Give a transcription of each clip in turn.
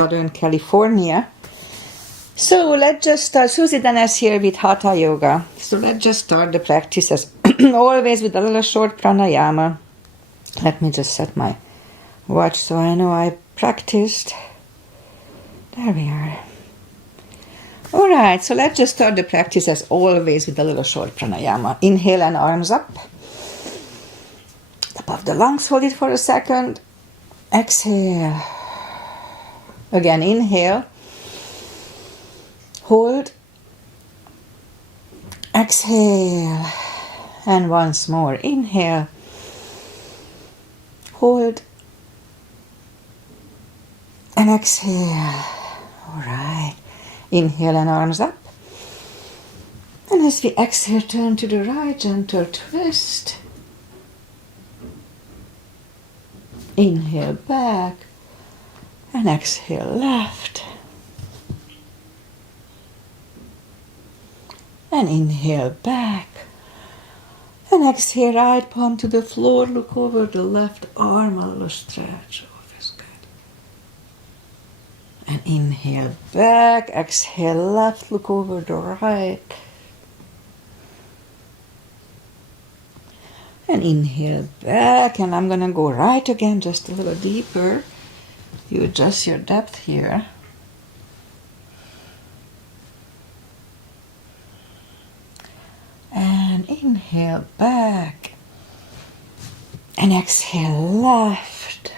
Southern California. So let's just start. Susie is here with Hatha Yoga. So let's just start the practices. Always with a little short pranayama. Let me just set my watch so I know I practiced. There we are. Alright, so let's just start the practice as always with a little short pranayama. Inhale and arms up. Top of the lungs, hold it for a second. Exhale. Again, inhale. Hold. Exhale. And once more. Inhale. Hold. And exhale. Alright. Inhale and arms up. And as we exhale, turn to the right, gentle twist. Inhale back. And exhale left. And inhale back. And exhale right palm to the floor. Look over the left arm, a little stretch. And inhale back, exhale left, look over the right. And inhale back, and I'm gonna go right again, just a little deeper. You adjust your depth here. And inhale back. And exhale left.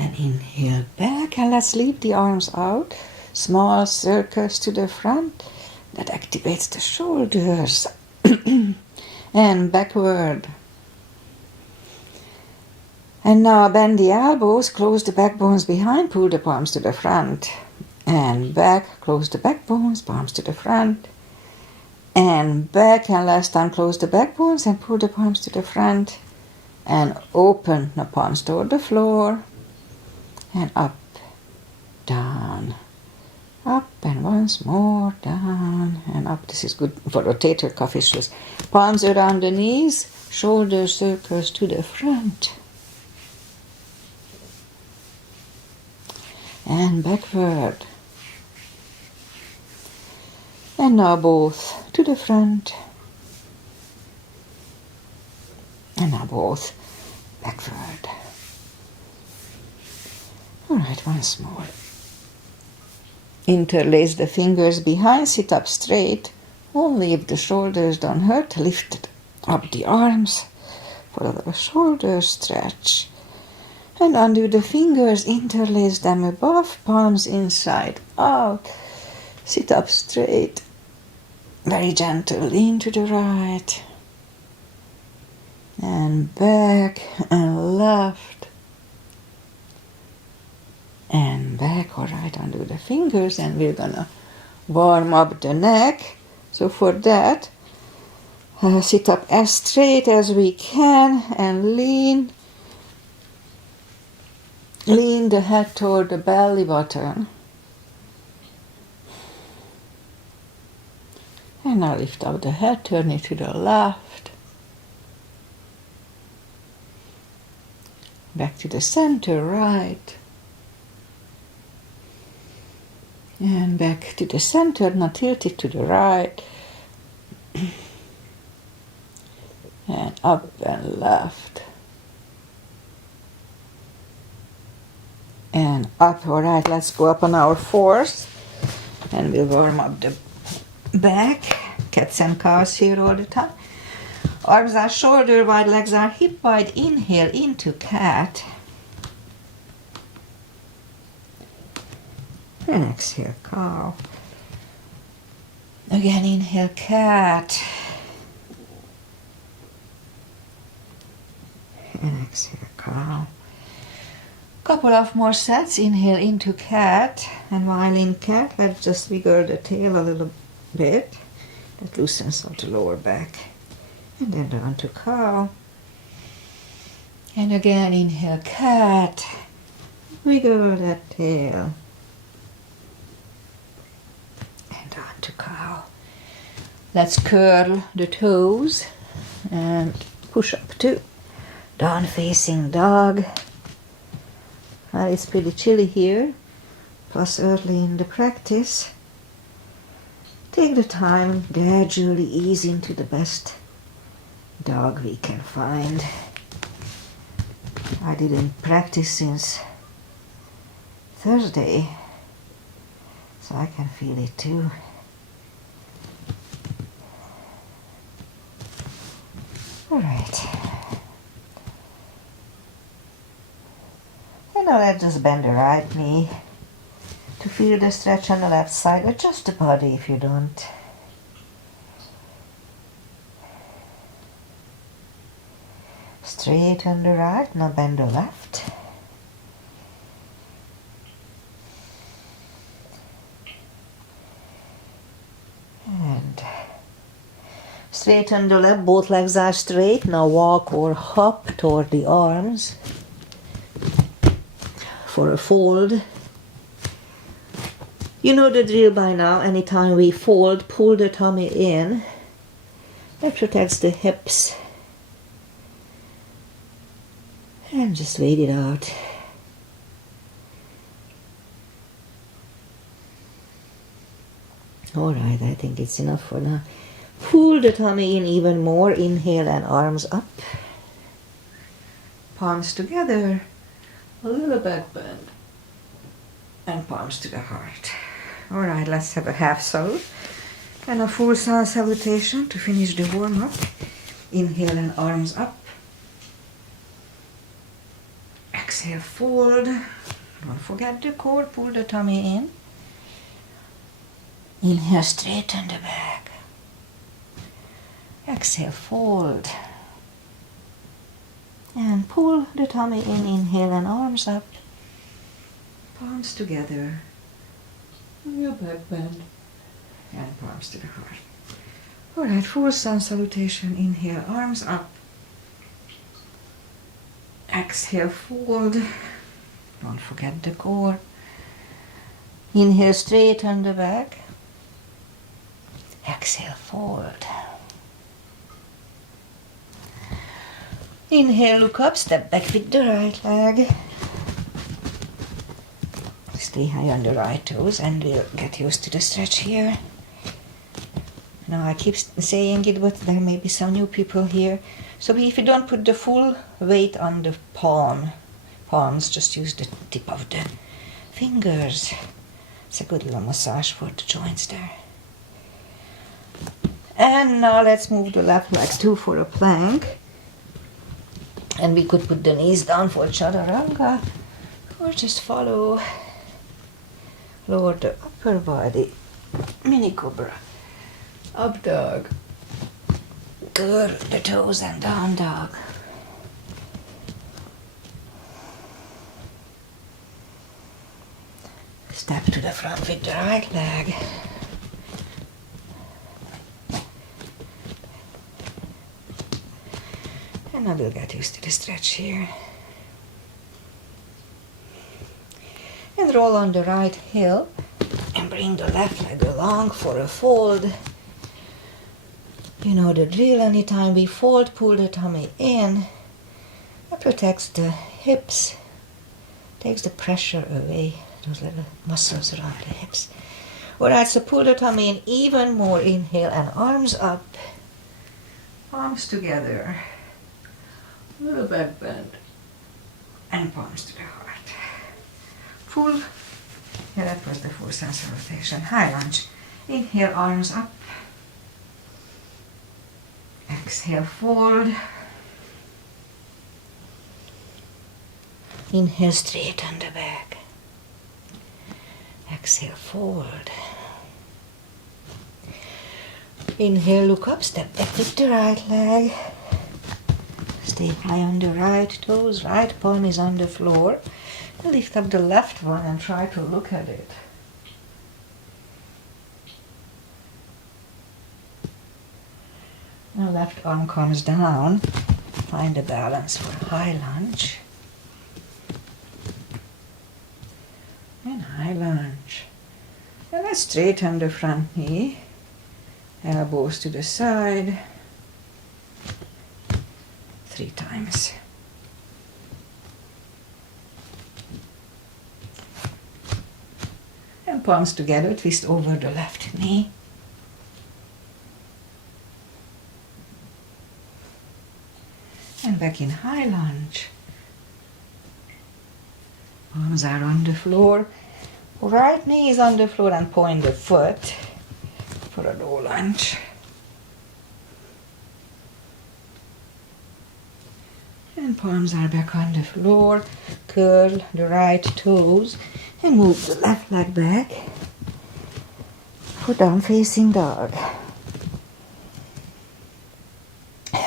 And inhale back, and let's leave the arms out. Small circles to the front. That activates the shoulders. And backward. And now bend the elbows, close the backbones behind, pull the palms to the front. And back, close the backbones, palms to the front. And back, and last time close the backbones and pull the palms to the front. And open the palms toward the floor. And up, down, up, and once more, down, and up. This is good for rotator cuff issues. Palms around the knees, shoulder circles to the front. And backward. And now both to the front. And now both backward. Alright, once more. Interlace the fingers behind, sit up straight. Only if the shoulders don't hurt, lift up the arms for a little shoulder stretch. And undo the fingers, interlace them above, palms inside out. Sit up straight. Very gentle, lean to the right. And back and left. And back, alright, undo the fingers, and we're gonna warm up the neck. So for that, sit up as straight as we can and lean the head toward the belly button. And now lift up the head, turn it to the left. Back to the center, right. And back to the center, now tilt it to the right. And up and left. And up, alright, let's go up on our fours. And we'll warm up the back. Cats and cows here all the time. Arms are shoulder wide, legs are hip wide. Inhale into cat. And exhale, cow. Again, inhale, cat. And exhale, cow. Couple of more sets. Inhale into cat. And while in cat, let's just wiggle the tail a little bit. That loosens out the lower back. And then down to cow. And again, inhale, cat. Wiggle that tail. To cow. Let's curl the toes and push up 2. Down facing dog. Well, it's pretty chilly here, plus early in the practice. Take the time, gradually ease into the best dog we can find. I didn't practice since Thursday, so I can feel it too. All right. And now let's just bend the right knee to feel the stretch on the left side. Adjust the body if you don't. Straight on the right, now bend the left. And straight on the left, both legs are straight. Now walk or hop toward the arms for a fold. You know the drill by now. Anytime we fold, pull the tummy in. That protects the hips. And just wait it out. Alright, I think it's enough for now. Pull the tummy in even more. Inhale and arms up. Palms together. A little back bend. And palms to the heart. Alright, let's have a half salute. And a full sun salutation to finish the warm up. Inhale and arms up. Exhale, fold. Don't forget the core, pull the tummy in. Inhale, straighten the back. Exhale, fold. And pull the tummy in, inhale and arms up. Palms together. Your back bend. And palms to the heart. Alright, full sun salutation. Inhale, arms up. Exhale, fold. Don't forget the core. Inhale, straighten the back. Exhale, fold. Inhale, look up, step back with the right leg. Stay high on the right toes and we'll get used to the stretch here. Now I keep saying it, but there may be some new people here. So if you don't put the full weight on the palms, just use the tip of the fingers. It's a good little massage for the joints there. And now let's move the left legs too for a plank. And we could put the knees down for chaturanga or just follow. Lower the upper body, mini cobra, up dog, curl the toes and down dog. Step to the front with the right leg. And I will get used to the stretch here. And roll on the right heel and bring the left leg along for a fold. You know the drill. Anytime we fold, pull the tummy in. That protects the hips, takes the pressure away, those little muscles around the hips. Alright, so pull the tummy in even more. Inhale and arms up. Palms together. A little back bend. And palms to the heart. Full, yeah, that was the full sense rotation. High lunge. Inhale, arms up. Exhale, fold. Inhale, straighten the back. Exhale, fold. Inhale, look up, step back with the right leg. Stay high on the right toes, right palm is on the floor. Lift up the left one and try to look at it. Now left arm comes down. Find a balance for high lunge. And high lunge. And let's straighten the front knee. Elbows to the side. 3 times. palms together, twist over the left knee. And back in high lunge. Palms are on the floor. Right knee is on the floor and point the foot for a low lunge. And palms are back on the floor. Curl the right toes and move the left leg back for down facing dog.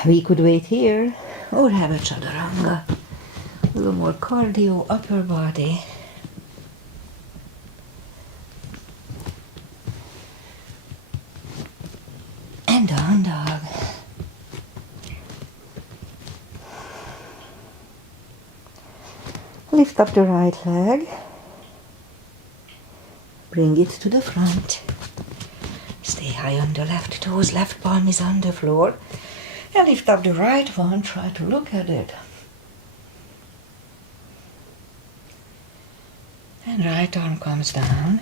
We could wait here or have a chaturanga. A little more cardio, upper body. And down dog. Lift up the right leg. Bring it to the front. Stay high on the left toes, left palm is on the floor. And lift up the right one, try to look at it. And right arm comes down.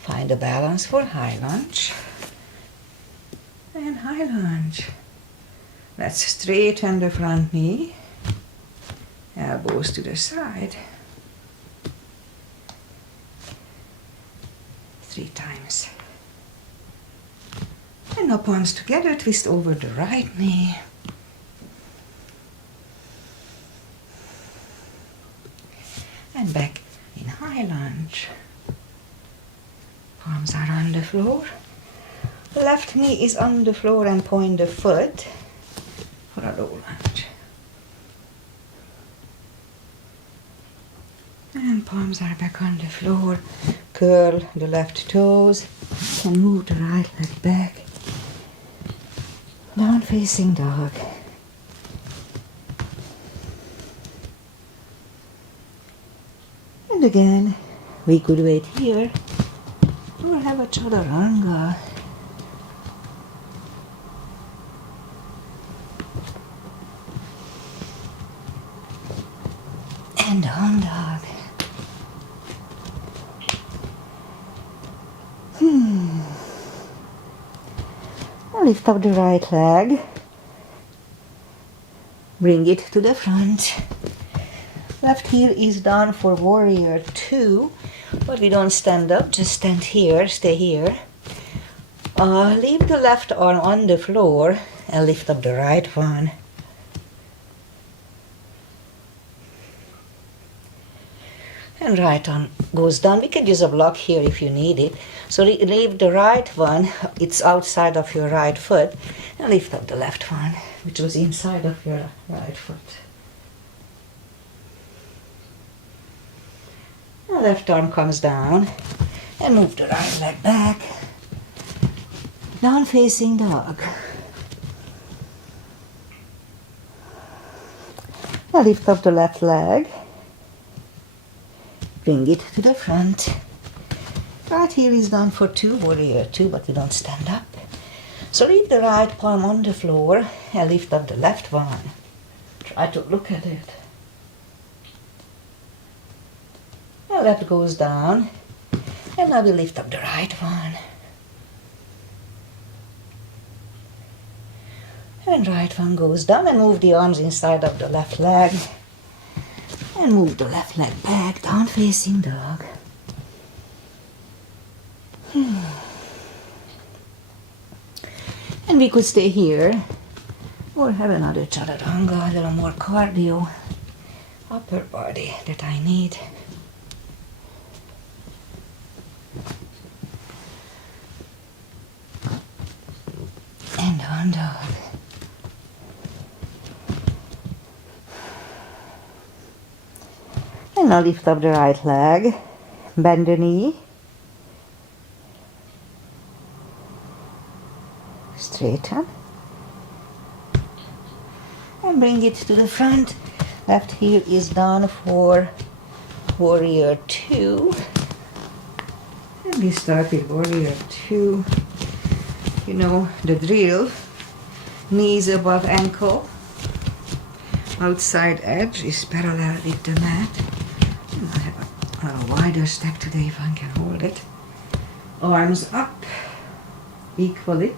Find a balance for high lunge. And high lunge. Let's straighten the front knee. Elbows to the side. 3 times. And now palms together, twist over the right knee. And back in high lunge. Palms are on the floor. Left knee is on the floor and point the foot for a low lunge. And palms are back on the floor. Curl the left toes and move the right leg back. Down facing dog. And again, we could wait here or have a chaturanga. And down dog. Lift up the right leg. Bring it to the front. Left heel is down for warrior 2, but we don't stand up, just stand here, stay here. Leave the left arm on the floor and lift up the right one. And right arm goes down. We could use a block here if you need it. So leave the right one, it's outside of your right foot, and lift up the left one, which was inside of your right foot. The left arm comes down, and move the right leg back. Down facing dog. Now lift up the left leg. Bring it to the front. Right heel is down for 2, warrior 2, but we don't stand up. So leave the right palm on the floor and lift up the left one. Try to look at it. Now left goes down. And now we lift up the right one. And right one goes down and move the arms inside of the left leg. And move the left leg back, down facing dog. And we could stay here or have another chaturanga, a little more cardio, upper body that I need. And down dog. And now lift up the right leg, bend the knee, straighten, and bring it to the front. Left heel is down for warrior 2. And we start with warrior 2. You know the drill, knees above ankle, outside edge is parallel with the mat. I have A wider step today if I can hold it. Arms up equally.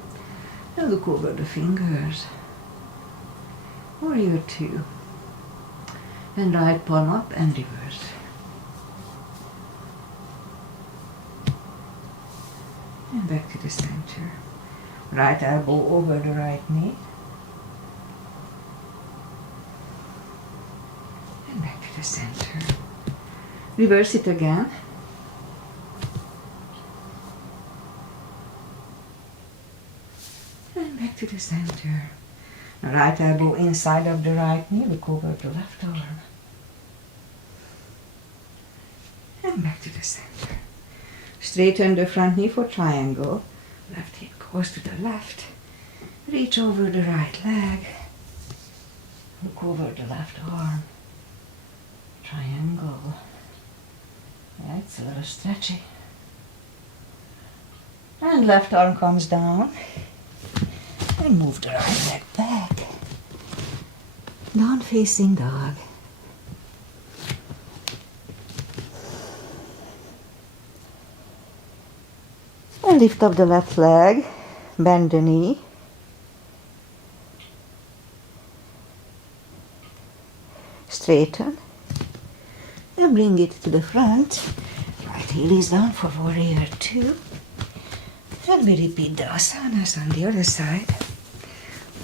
And look over the fingers. Warrior 2. And right palm up and reverse. And back to the center. Right elbow over the right knee. And back to the center. Reverse it again. And back to the center. Right elbow inside of the right knee, look over the left arm. And back to the center. Straighten the front knee for triangle. Left hip goes to the left. Reach over the right leg. Look over the left arm. Triangle. Yeah, it's a little stretchy. And left arm comes down. And move the right leg back. Down facing dog. And lift up the left leg. Bend the knee. Straighten. And bring it to the front. Right heel is down for warrior 2. And we repeat the asanas on the other side.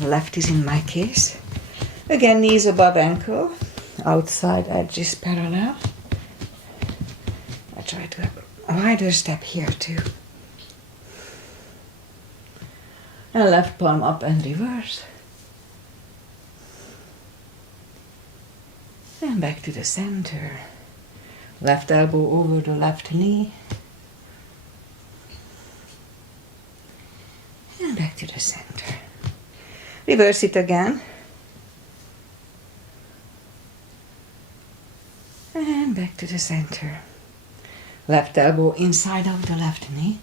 Left is in my case. Again, knees above ankle. Outside edges parallel. I try to have a wider step here too. And left palm up and reverse. And back to the center. Left elbow over the left knee. And back to the center. Reverse it again. And back to the center. Left elbow inside of the left knee.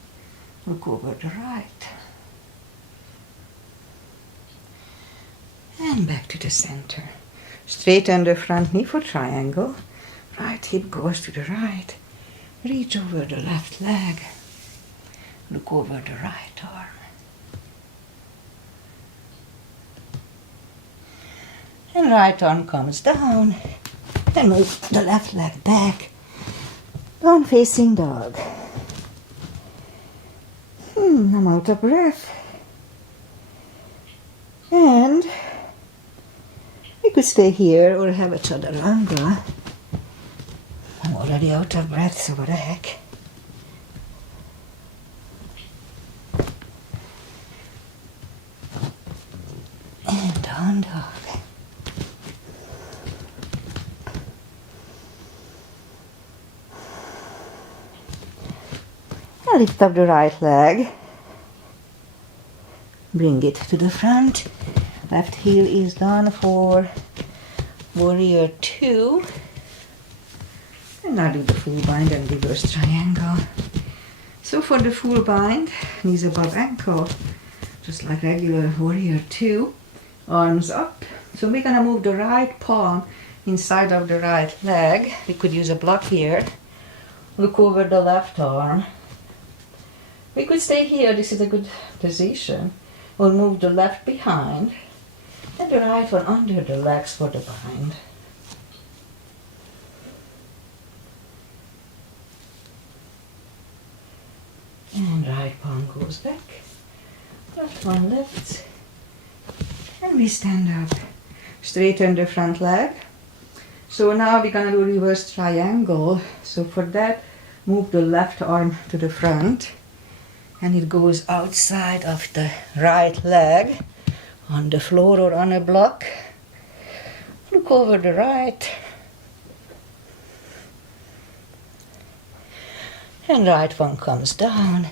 Look over the right. And back to the center. Straighten the front knee for triangle. Right hip goes to the right. Reach over the left leg. Look over the right arm. And right arm comes down. And move the left leg back. Down facing dog. I'm out of breath. And we could stay here or have a chaturanga. I'm already out of breath, so what the heck. And down dog. And lift up the right leg. Bring it to the front. Left heel is done for warrior 2. And now do the full bind and reverse triangle. So for the full bind, knees above ankle, just like regular warrior 2, arms up. So we're gonna move the right palm inside of the right leg. We could use a block here. Look over the left arm. We could stay here, this is a good position. We'll move the left behind and the right one under the legs for the bind. And right palm goes back, left one lifts, and we stand up. Straighten the front leg. So now we're gonna do reverse triangle. So for that, move the left arm to the front, and it goes outside of the right leg on the floor or on a block. Look over the right. And right one comes down.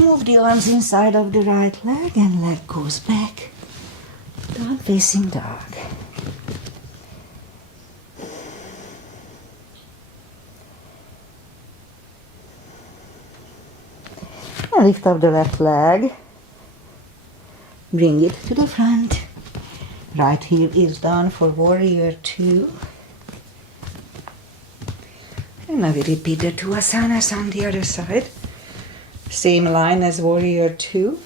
Move the arms inside of the right leg and leg goes back. Down facing dog. And lift up the left leg. Bring it to the front. Right heel is down for warrior 2. And now we repeat the two asanas on the other side. Same line as warrior 2.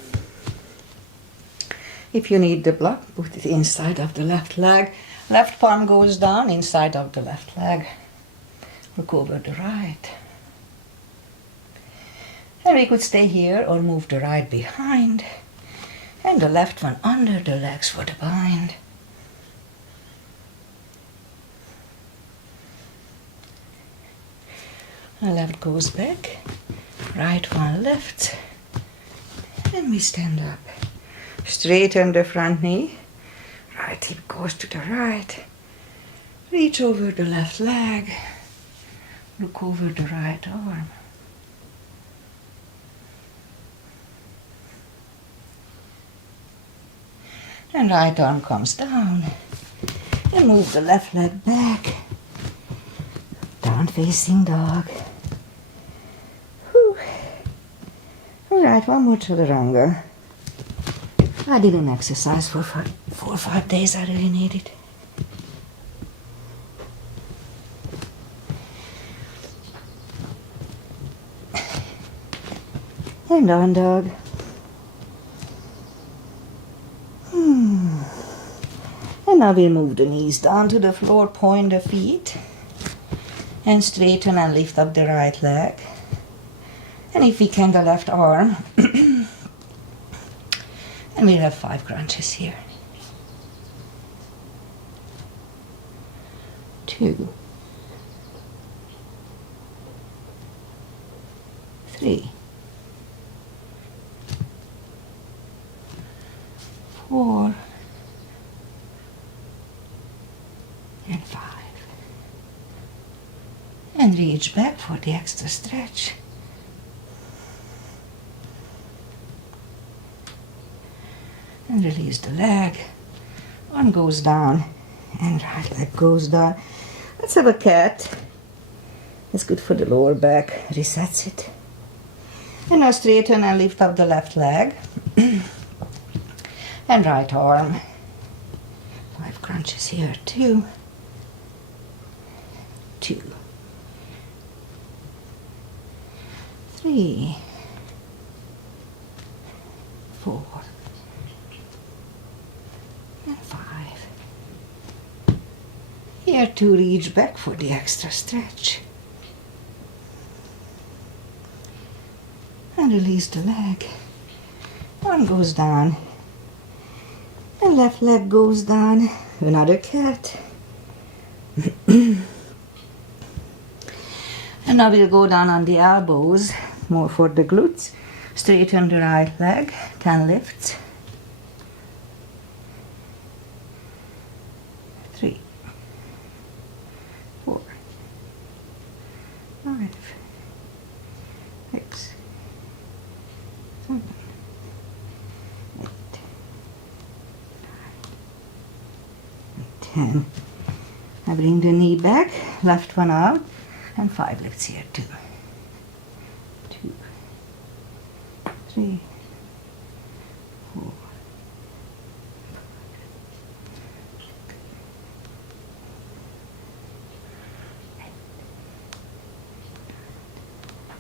If you need the block, put it inside of the left leg. Left palm goes down inside of the left leg. Look over the right. And we could stay here or move the right behind. And the left one under the legs for the bind. The left goes back, right one lifts, and we stand up. Straighten the front knee, right hip goes to the right, reach over the left leg, look over the right arm. And right arm comes down, and move the left leg back, down facing dog. Alright, one more chaturanga. I didn't exercise for 4 or 5 days, I really need it. And down dog. And now we'll move the knees down to the floor, point the feet, and straighten and lift up the right leg. And if we can, the left arm. And we'll have 5 crunches here. 2, 3, 4, and 5. And reach back for the extra stretch. And release the leg. One goes down and right leg goes down. Let's have a cat. It's good for the lower back, resets it. And now straighten and lift up the left leg. And right arm. 5 crunches here. 2, 2, 3, 4, and 5. Here to reach back for the extra stretch. And release the leg. One goes down. And left leg goes down. Another cat. And now we'll go down on the elbows, more for the glutes. Straighten the right leg, 10 lifts. 3, 4, 5, 6, 7, 8, 9, 10. I bring the knee back, left one out, and 5 lifts here. 2, 2, 3, 4,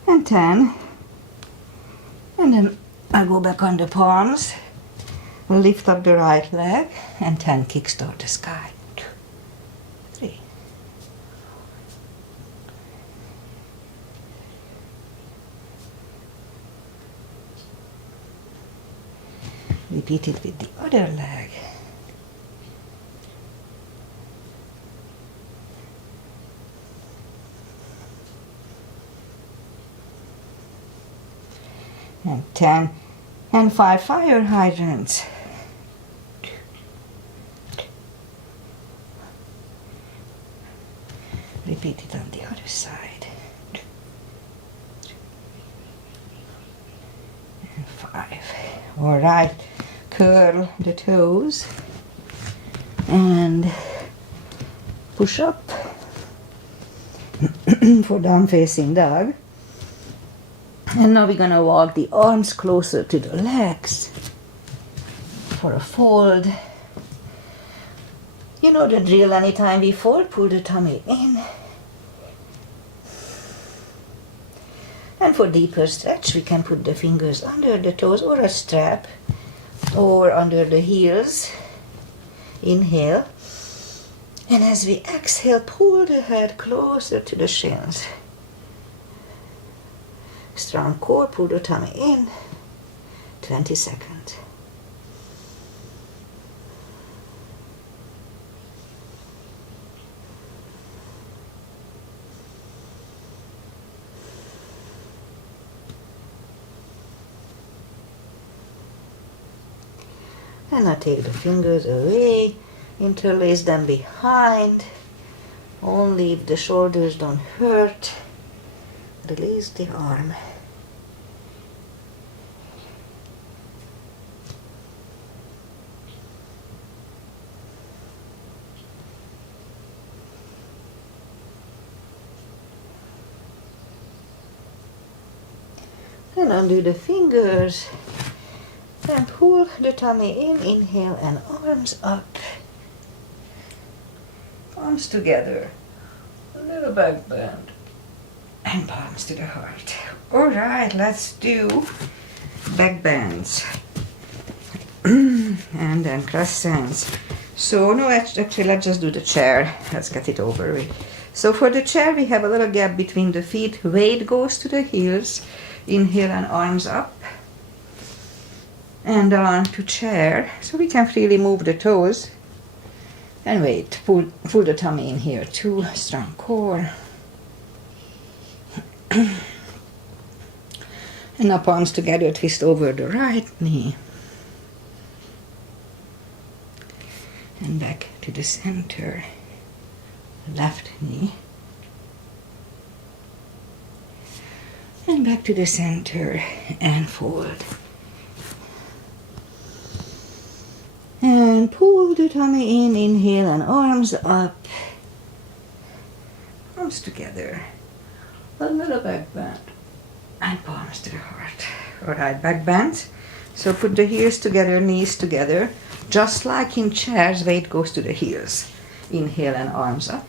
and 10. And then I'll go back on the palms, lift up the right leg, and 10 kicks toward the sky. 2, 3, 4. Repeat it with the other leg. And 10 and 5 fire hydrants. 2, 2. Repeat it on the other side. 2, 3, and 5. All right, curl the toes and push up for down facing dog. And now we're going to walk the arms closer to the legs for a fold. You know the drill. Anytime we fold, pull the tummy in. And for deeper stretch, we can put the fingers under the toes or a strap or under the heels. Inhale. And as we exhale, pull the head closer to the shins. Strong core, pull the tummy in. 20 seconds. And now take the fingers away, interlace them behind, only if the shoulders don't hurt. Release the arm. And undo the fingers. And pull the tummy in, inhale, and arms up. Palms together, a little back bend, and palms to the heart. Alright, let's do back bends. And then crescents. So, no, actually, let's just do the chair. Let's get it over with. So for the chair, we have a little gap between the feet. Weight goes to the heels. Inhale and arms up. And on to chair, so we can freely move the toes. And wait, pull the tummy in here too, strong core. And now palms together, twist over the right knee. And back to the center, left knee. And back to the center and forward. And pull the tummy in, inhale, and arms up. Arms together. A little back bend. And palms to the heart. Alright, back bend. So put the heels together, knees together. Just like in chairs, weight goes to the heels. Inhale and arms up.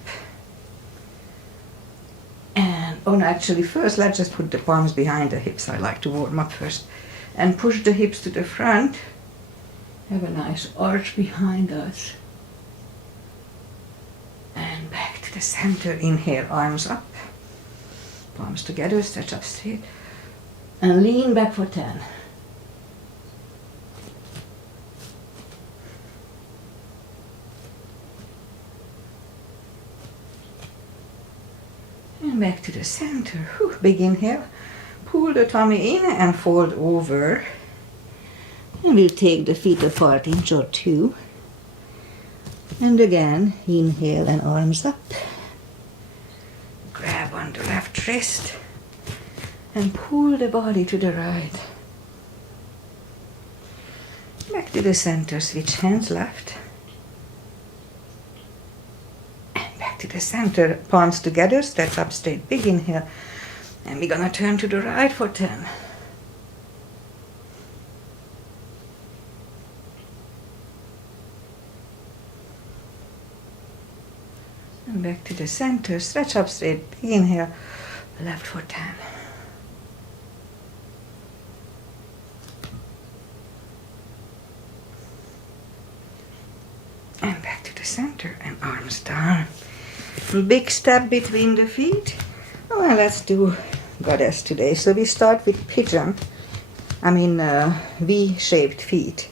And, oh no, actually first let's just put the palms behind the hips. I like to warm up first. And push the hips to the front. Have a nice arch behind us. And back to the center. Inhale, arms up. Palms together, stretch up straight. And lean back for 10. And back to the center. Whew, big inhale. Pull the tummy in and fold over. And we'll take the feet apart inch or two. And again, inhale and arms up. Grab on the left wrist. And pull the body to the right. Back to the center, switch hands left. And back to the center, palms together, stretch up straight, big inhale. And we're gonna turn to the right for 10. And back to the center, stretch up straight, big inhale, left for 10. And back to the center and arms down. Big step between the feet. Oh, and let's do goddess today. So we start with pigeon, V-shaped feet.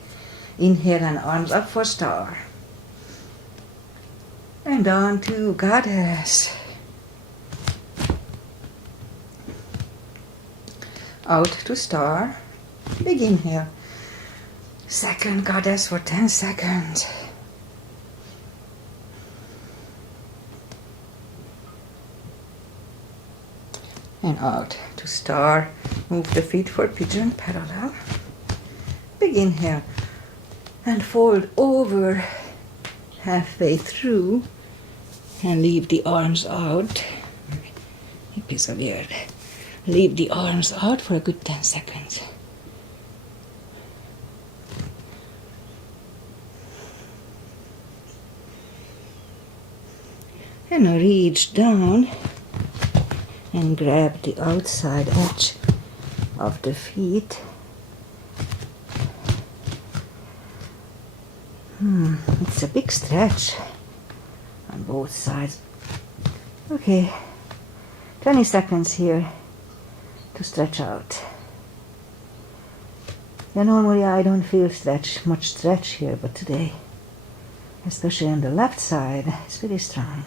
Inhale and arms up for star. And on to goddess. Out to star. Big inhale. Second goddess for 10 seconds. And out to star. Move the feet for pigeon parallel. Big inhale. And fold over halfway through. And leave the arms out. Hip is weird. Leave the arms out for a good 10 seconds. And now reach down and grab the outside edge of the feet. It's a big stretch on both sides. Okay, 20 seconds here to stretch out. Yeah, normally I don't feel much stretch here, but today, especially on the left side, it's very strong.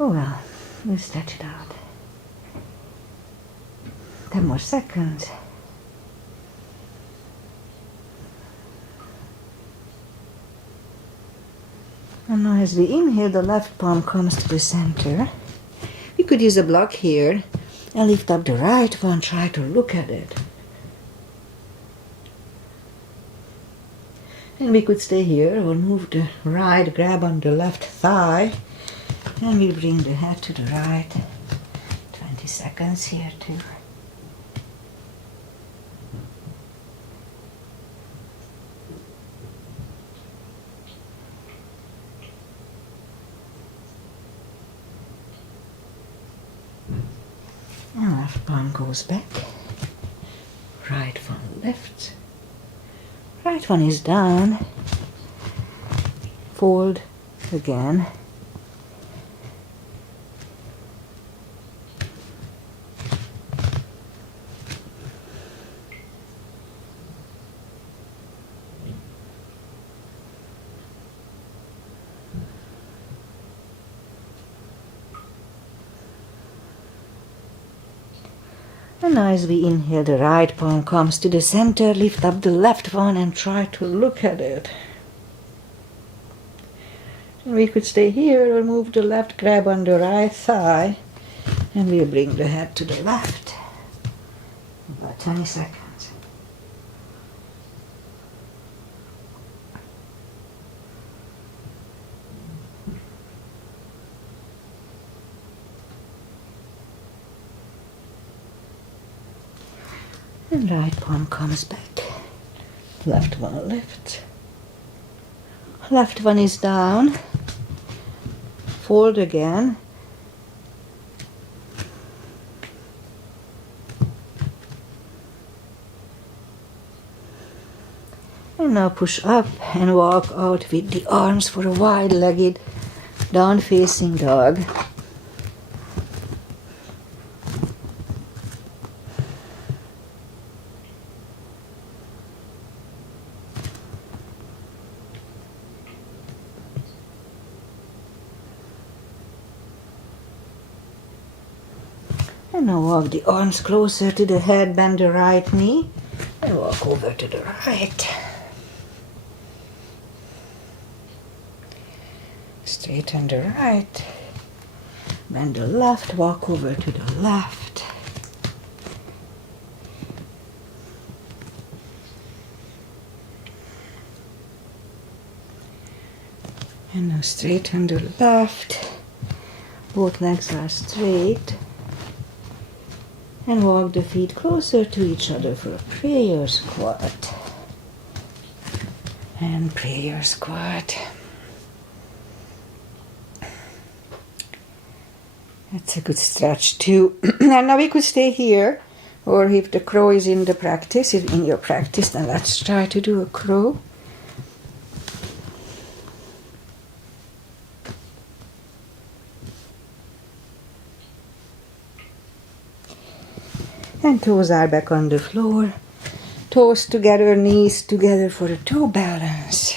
Oh well, we'll stretch it out. 10 more seconds. And now as we inhale, the left palm comes to the center. We could use a block here and lift up the right one, try to look at it. And we could stay here or move the right, grab on the left thigh, and we'll bring the head to the right. 20 seconds here too. And left palm goes back, right one lifts, right one is down, fold again, and as we inhale, the right palm comes to the center, lift up the left one and try to look at it. And we could stay here or move the left, grab on the right thigh, and we'll bring the head to the left. About 20 seconds. And right palm comes back. Left one lifts. Left one is down. Fold again. And now push up and walk out with the arms for a wide-legged down-facing dog. And now walk the arms closer to the head, bend the right knee, and walk over to the right. Straighten the right, bend the left, walk over to the left. And now straighten the left, both legs are straight. And walk the feet closer to each other for a prayer squat. And prayer squat. That's a good stretch too. And now we could stay here, or if the crow is in the practice, in your practice, then let's try to do a crow. And toes are back on the floor. Toes together, knees together for a toe balance.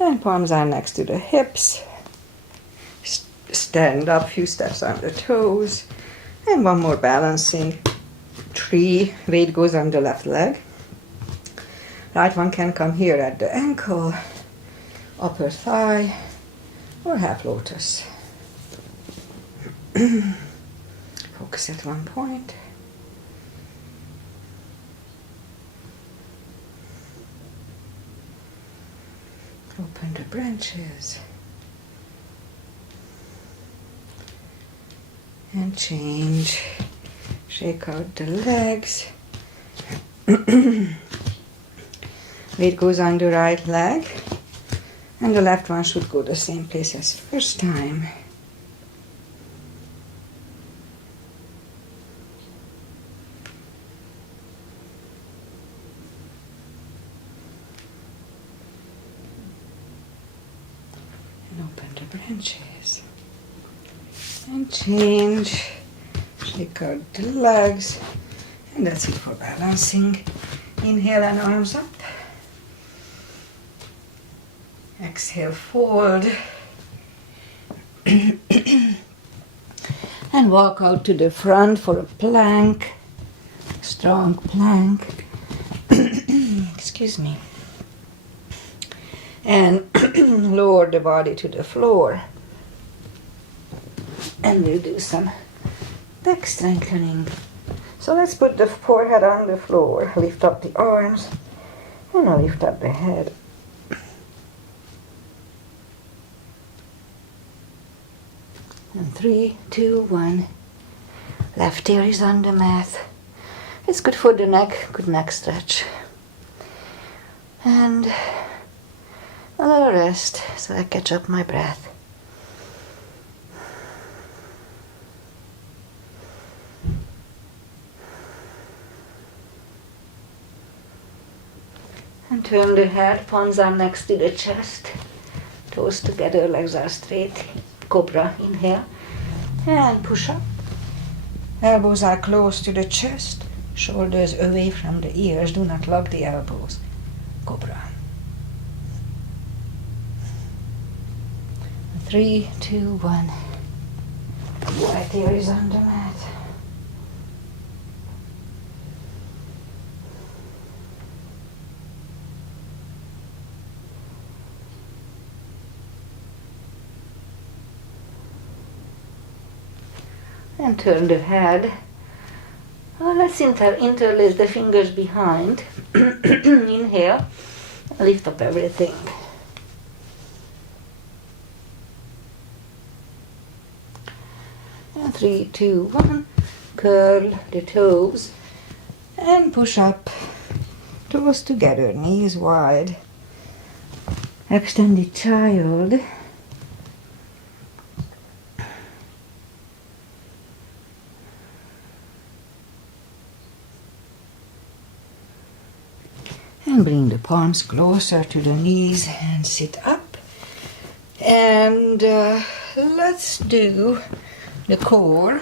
And palms are next to the hips. Stand up, few steps on the toes. And one more balancing tree. Weight goes on the left leg. Right one can come here at the ankle, upper thigh, or half lotus. Focus at one point. Open the branches. And change. Shake out the legs. Weight goes on the right leg. And the left one should go the same place as first time. And open the branches. And change. Shake out the legs. And that's it for balancing. Inhale and arms up. Exhale, fold. And walk out to the front for a plank. Strong plank. Excuse me. And lower the body to the floor. And we'll do some back strengthening. So let's put the forehead on the floor, lift up the arms, and I'll lift up the head. And 3, 2, 1. Left ear is on the mat. It's good for the neck, good neck stretch. And a little rest so I catch up my breath. And turn the head, palms are next to the chest, toes together, legs are straight, cobra, inhale, and push up. Elbows are close to the chest, shoulders away from the ears, do not lock the elbows, cobra. 3, 2, 1, right ear is on the mat. And turn the head. Let's interlace the fingers behind. Inhale. Lift up everything. And 3, 2, 1. Curl the toes. And push up. Toes together, knees wide. Extended child. And bring the palms closer to the knees and sit up. And let's do the core.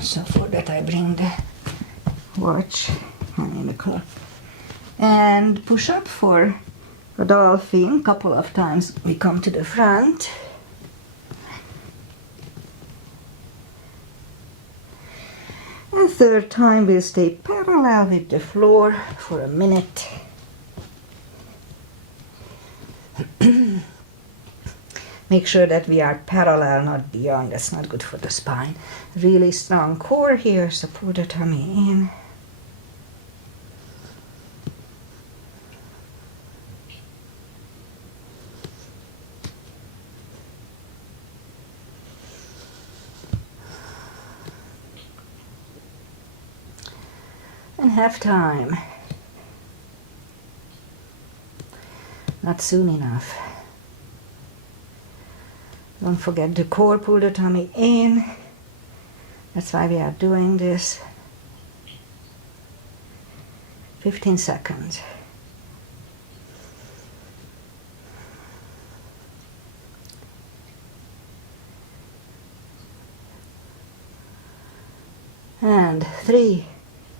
So for that I bring the watch in the car. And push up for a dolphin. Couple of times we come to the front. And third time we'll stay parallel with the floor for a minute. Make sure that we are parallel, not beyond. That's not good for the spine. Really strong core here. Support the tummy in. And have time. Not soon enough. Don't forget the core, pull the tummy in. That's why we are doing this. 15 seconds. And 3,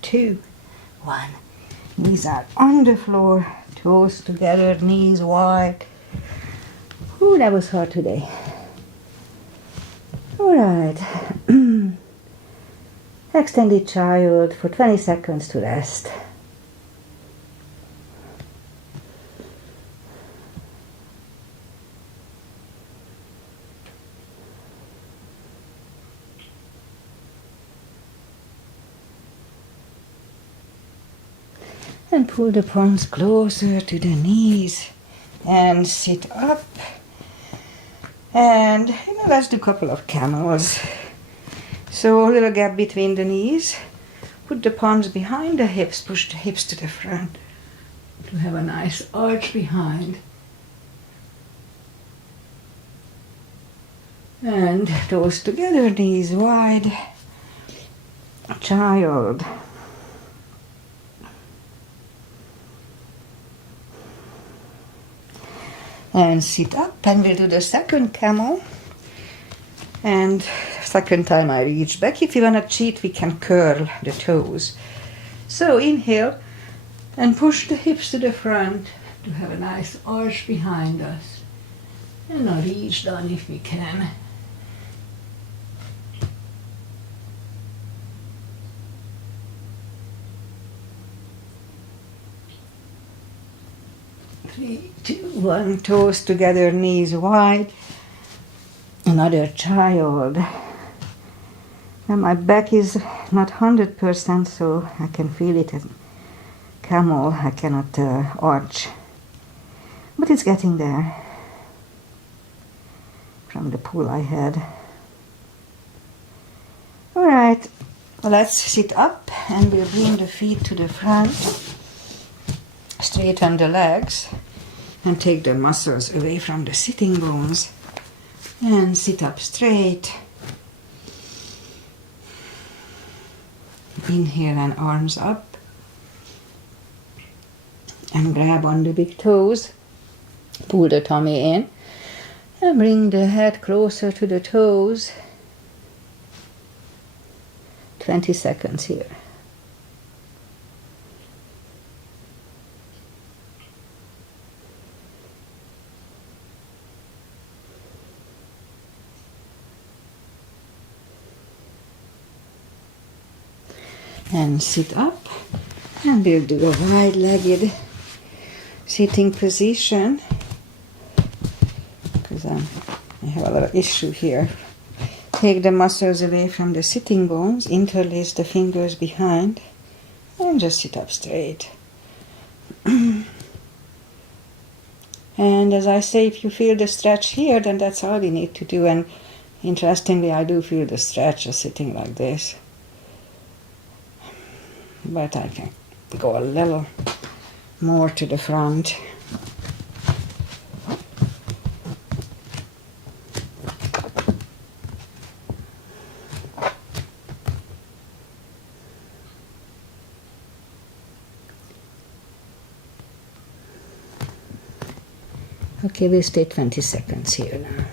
2, 1. Knees are on the floor, toes together, knees wide. Ooh, that was hard today. Alright. Extended child for 20 seconds to rest. And pull the palms closer to the knees and sit up. And let's do a couple of camels. So a little gap between the knees. Put the palms behind the hips, push the hips to the front. to have a nice arch behind. And toes together, knees wide. Child. And sit up, and we'll do the second camel. And second time I reach back. If you want to cheat, we can curl the toes. So inhale and push the hips to the front to have a nice arch behind us. And now reach down if we can. Three, two, one, toes together, knees wide. Another child. Now my back is not 100%, so I can feel it as camel. I cannot arch, but it's getting there from the pull I had. All right, let's sit up and we'll bring the feet to the front, straighten the legs, and take the muscles away from the sitting bones. And sit up straight. Inhale and arms up. And grab on the big toes. Pull the tummy in. And bring the head closer to the toes. 20 seconds here. And sit up, and we'll do a wide-legged sitting position, because I have a little issue here. Take the muscles away from the sitting bones, interlace the fingers behind, and just sit up straight. And as I say, if you feel the stretch here, then that's all we need to do. And interestingly, I do feel the stretch just sitting like this. But I can go a little more to the front. Okay, we'll stay 20 seconds here now.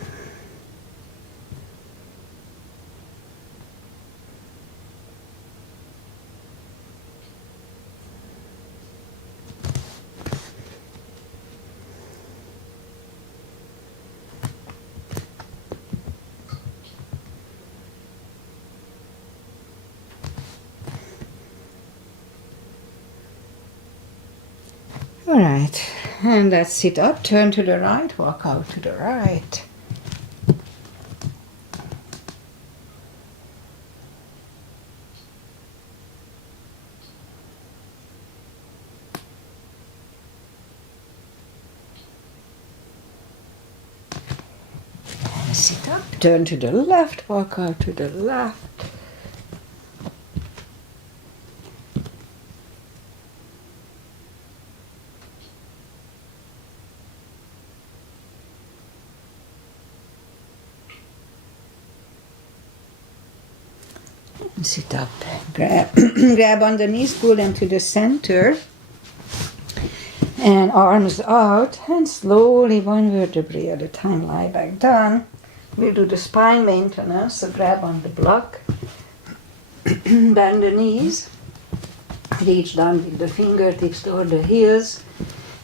All right, and let's sit up, turn to the right, walk out to the right. And sit up, turn to the left, walk out to the left. Sit up, grab on the knees, pull them to the center, and arms out, and slowly, one vertebrae at a time, lie back down. We'll do the spine maintenance, so grab on the block, bend the knees, reach down with the fingertips toward the heels,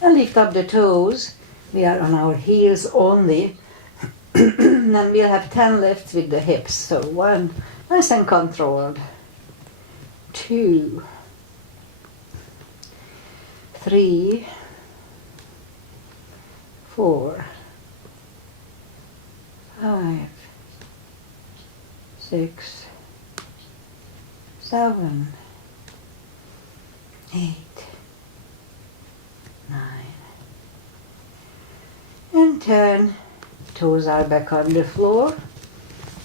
and lift up the toes. We are on our heels only, and we'll have 10 lifts with the hips, so 1, nice and controlled. 2, 3, 4, 5, 6, 7, 8, 9, and 10. Toes are back on the floor.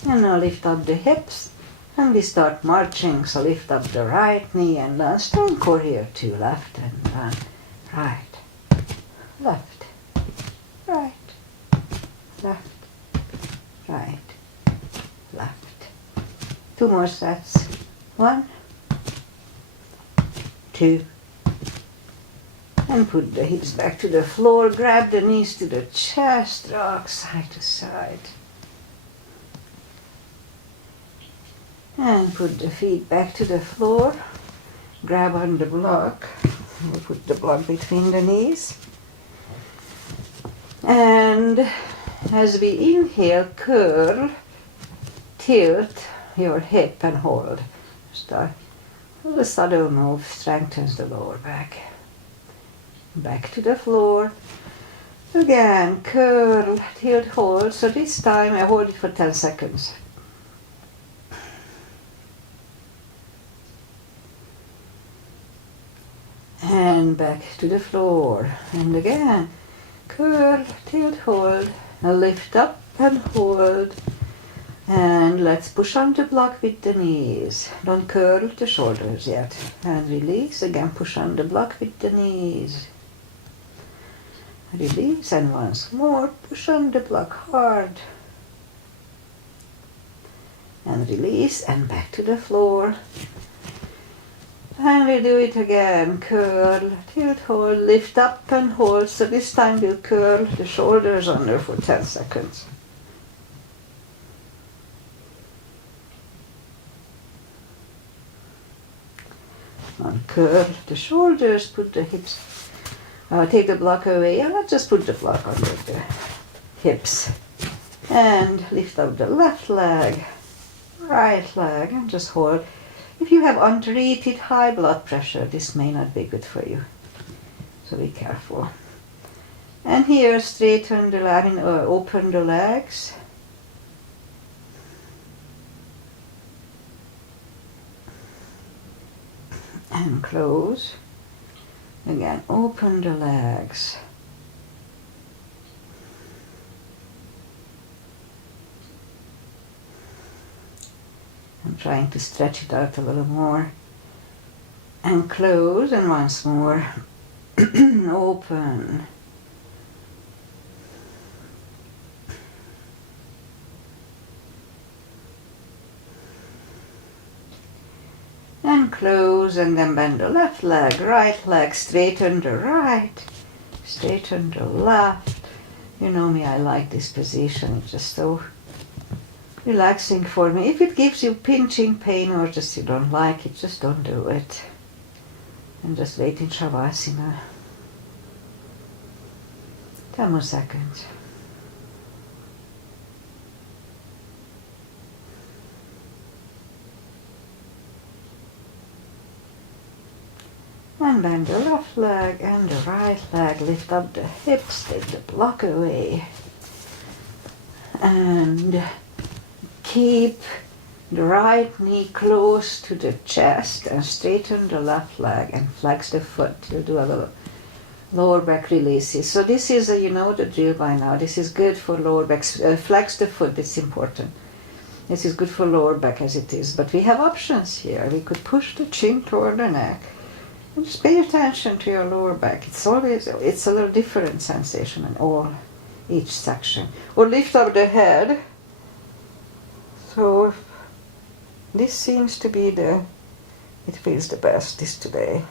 And now lift up the hips, and we start marching. So lift up the right knee and down. Strong core here, 2, left and down, right. left, right, left, right, left. 2 more sets. 1, 2, and put the hips back to the floor, grab the knees to the chest, rock side to side. And put the feet back to the floor, grab on the block, we'll put the block between the knees. And as we inhale, curl, tilt your hip and hold. Start. The subtle move strengthens the lower back. Back to the floor. Again, curl, tilt, hold. So this time I hold it for 10 seconds. And back to the floor. And again, curl, tilt, hold. And lift up and hold. And let's push on the block with the knees. Don't curl the shoulders yet. And release. Again, push on the block with the knees. Release, and once more, push on the block hard. And release, and back to the floor. And we do it again. Curl, tilt, hold, lift up and hold. So this time we'll curl the shoulders under for 10 seconds. And curl the shoulders, put the hips, take the block away, and let's just put the block under the hips. And lift up the left leg, right leg, and just hold. If you have untreated high blood pressure, this may not be good for you, so be careful. And here, straighten the leg, open the legs. And close. Again, open the legs. I'm trying to stretch it out a little more. And close, and once more. Open. And close, and then bend the left leg, straighten the right, straighten the left. You know me, I like this position, it's just so relaxing for me. If it gives you pinching pain or just you don't like it, just don't do it. And just wait in Shavasana. 10 more seconds. And bend the left leg and the right leg, lift up the hips, take the block away. And keep the right knee close to the chest and straighten the left leg and flex the foot. You'll do a little lower back releases. So this is, you know the drill by now, this is good for lower back. Flex the foot, it's important. This is good for lower back as it is, but we have options here. We could push the chin toward the neck. And just pay attention to your lower back. It's a little different sensation in each section. Or lift up the head. So this seems to be it feels the best this today.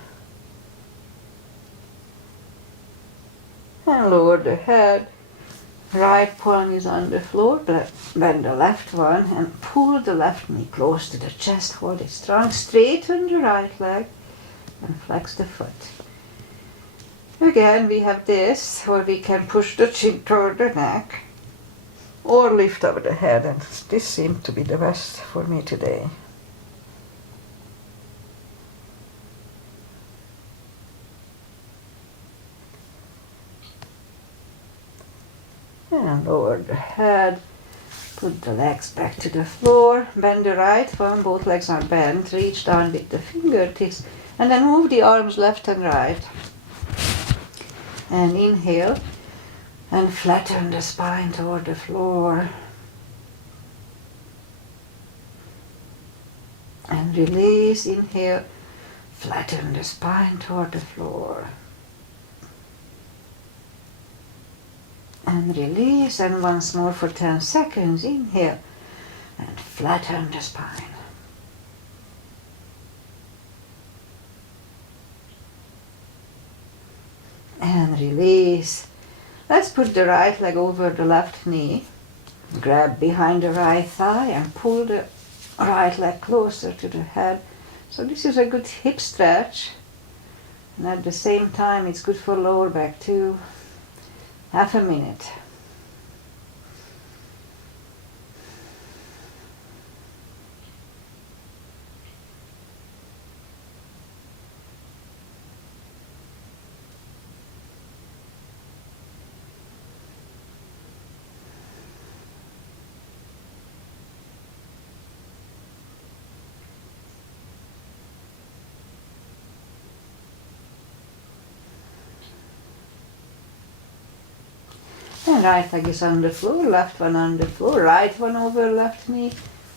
And lower the head. Right palm is on the floor, bend the left one and pull the left knee close to the chest, hold it strong, straighten the right leg and flex the foot. Again, we have this where we can push the chin toward the neck or lift up the head, and this seemed to be the best for me today. And lower the head, put the legs back to the floor, bend the right one, both legs are bent, reach down with the fingertips, and then move the arms left and right. And inhale, and flatten the spine toward the floor. And release, inhale, flatten the spine toward the floor. and release, and once more for 10 seconds. Inhale and flatten the spine. And release. Let's put the right leg over the left knee. Grab behind the right thigh and pull the right leg closer to the head. So this is a good hip stretch. And at the same time it's good for lower back too. Half a minute. And right leg is on the floor, left one on the floor, right one over left knee.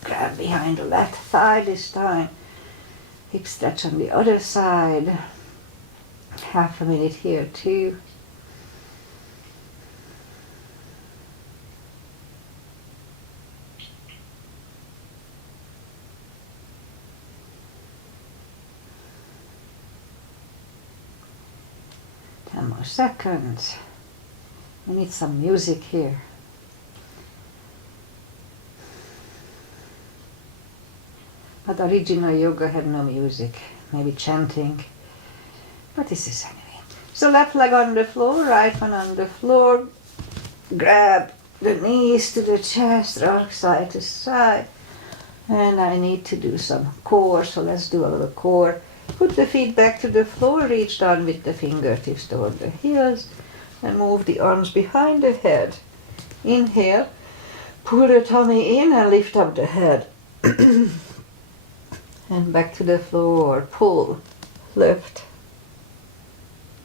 Grab behind the left thigh this time. Hip stretch on the other side. Half a minute here too. Ten more seconds. We need some music here. But original yoga had no music, maybe chanting, but this is anyway. So left leg on the floor, right one on the floor, grab the knees to the chest, rock side to side, and I need to do some core, so let's do a little core. Put the feet back to the floor, reach down with the fingertips toward the heels, and move the arms behind the head. Inhale, pull the tummy in and lift up the head. And back to the floor, pull, lift,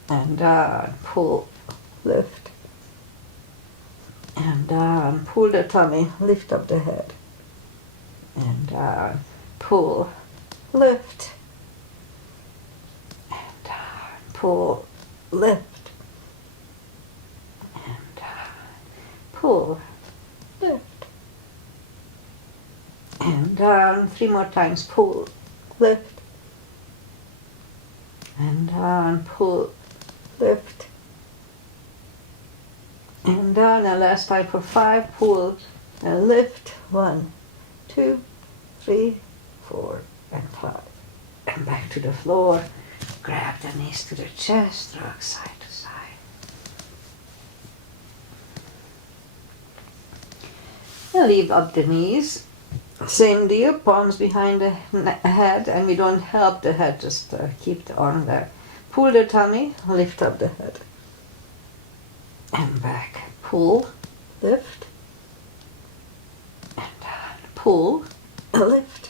and down, pull, lift, and down, pull the tummy, lift up the head, and down, pull, lift, and down, pull, lift, and down, pull, lift, and down. 3 more times, pull, lift, and down, pull, lift, and down. And last time for 5, pull and lift. 1, 2, 3, 4, and 5. And back to the floor. Grab the knees to the chest, rock side to side. And leave up the knees. Same deal, palms behind the head, and we don't help the head, just keep the arm there. Pull the tummy, lift up the head. And back. Pull, lift, and down. Pull, lift,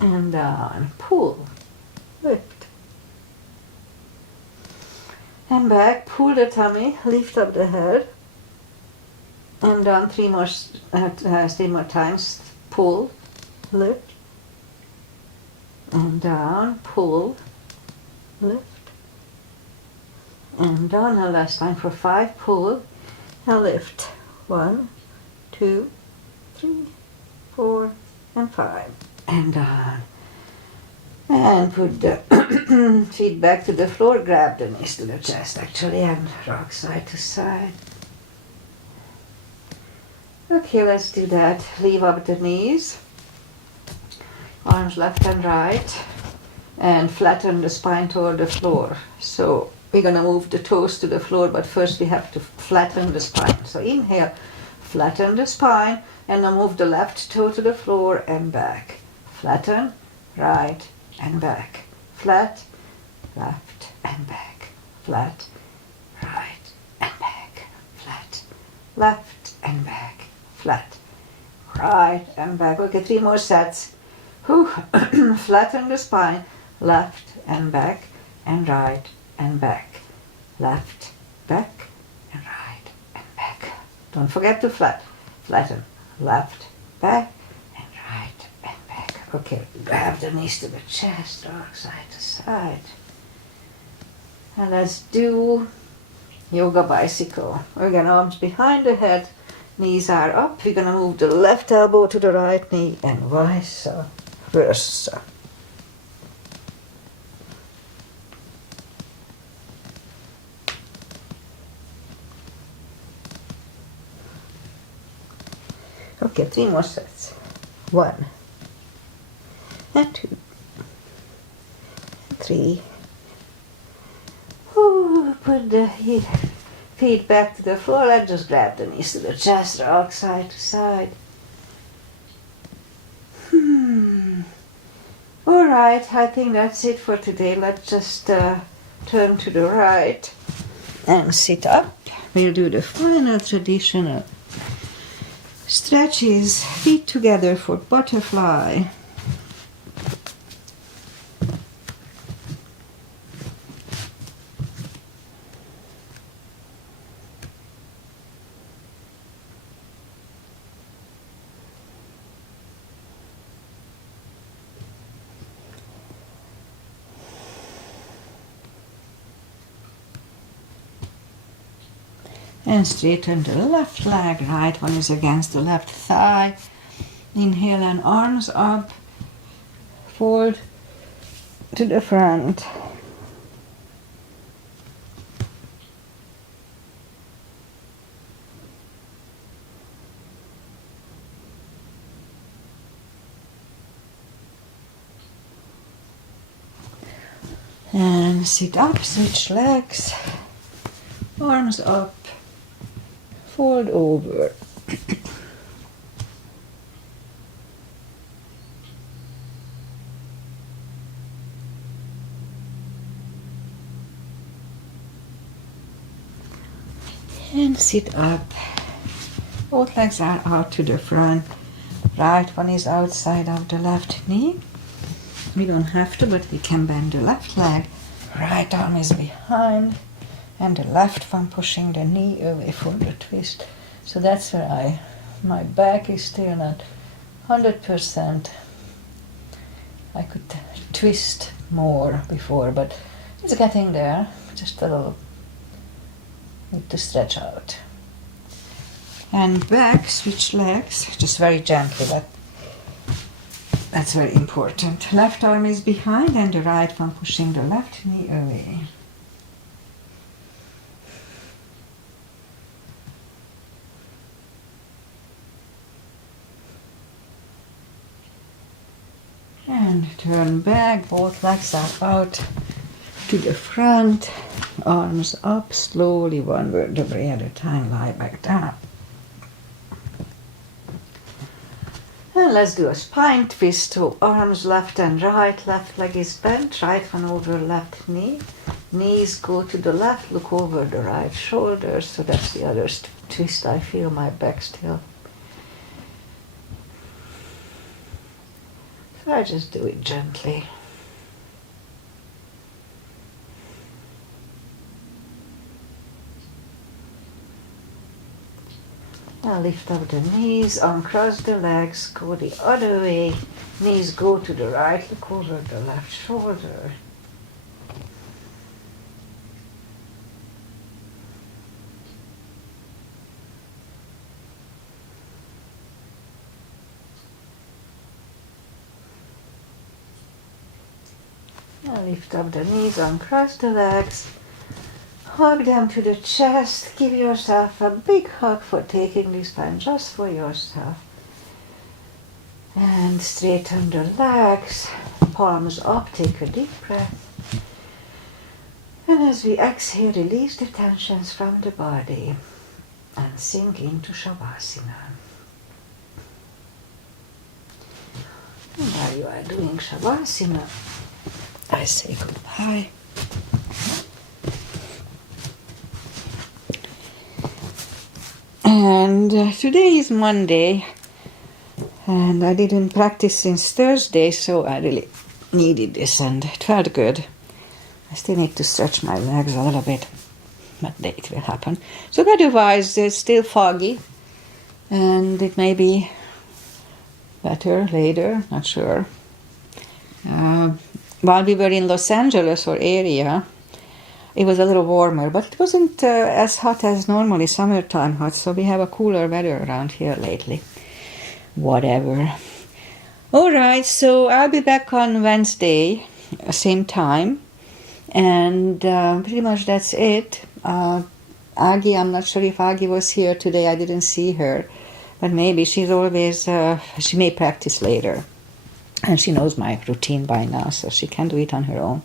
and down. Pull, lift, and back. Pull the tummy, lift up the head, and down. 3 more times. Pull, lift, and down. Pull, lift, and down. And last time for 5. Pull and lift. 1, 2, 3, 4, and 5. And down. And put the feet back to the floor. Grab the knees to the chest actually, and rock side to side. Okay, let's do that. Leave up the knees, arms left and right, and flatten the spine toward the floor. So we're gonna move the toes to the floor, but first we have to flatten the spine. So inhale, flatten the spine, and now move the left toe to the floor and back. Flatten, right and back. Flat, left and back. Flat, right and back. Flat, left and back. Flat, right and back. Okay, 3 more sets. Flatten the spine, left and back, and right and back. Left, back, and right and back. Don't forget to flatten, left, back, and right and back. Okay, grab the knees to the chest, rock side to side. And let's do yoga bicycle. We're gonna arms behind the head, knees are up. We're gonna move the left elbow to the right knee and vice versa. Okay, 3 more sets. 1 and 2 and 3. Ooh, put the feet back to the floor. Let's just grab the knees to the chest, rock side to side. Alright, I think that's it for today. Let's just turn to the right and sit up. We'll do the final traditional stretches, feet together for butterfly. And straighten the left leg, right one is against the left thigh. Inhale and arms up, fold to the front. And sit up, switch legs, arms up, fold over. And sit up. Both legs are out to the front. Right one is outside of the left knee. We don't have to, but we can bend the left leg. Right arm is behind. And the left one pushing the knee away for the twist. So that's where my back is still not 100%. I could twist more before, but it's getting there. Just a little, need to stretch out. And back, switch legs, just very gently, that's very important. Left arm is behind and the right one pushing the left knee away. And turn back, both legs are out to the front, arms up, slowly one vertebrae at a time, lie back down. And let's do a spine twist, so arms left and right, left leg is bent, right one over left knee, knees go to the left, look over the right shoulder, so that's the other twist, I feel my back still. So I just do it gently. Now lift up the knees, uncross the legs, go the other way, knees go to the right, look over the left shoulder. Now lift up the knees, uncross the legs, hug them to the chest, give yourself a big hug for taking this time just for yourself. And straighten the legs, palms up, take a deep breath. And as we exhale, release the tensions from the body and sink into Shavasana. And while you are doing Shavasana, I say goodbye. And today is Monday, and I didn't practice since Thursday, so I really needed this and it felt good. I still need to stretch my legs a little bit, but it will happen. So otherwise it's still foggy, and it may be better later, not sure. While we were in Los Angeles or area, It was a little warmer, but it wasn't as hot as normally summertime hot, so we have a cooler weather around here lately. Whatever. Alright, so I'll be back on Wednesday, same time, and pretty much that's it. Aggie, I'm not sure if Aggie was here today, I didn't see her, but maybe she's always, she may practice later, and she knows my routine by now, so she can do it on her own.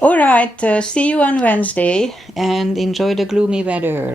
Alright, see you on Wednesday, and enjoy the gloomy weather.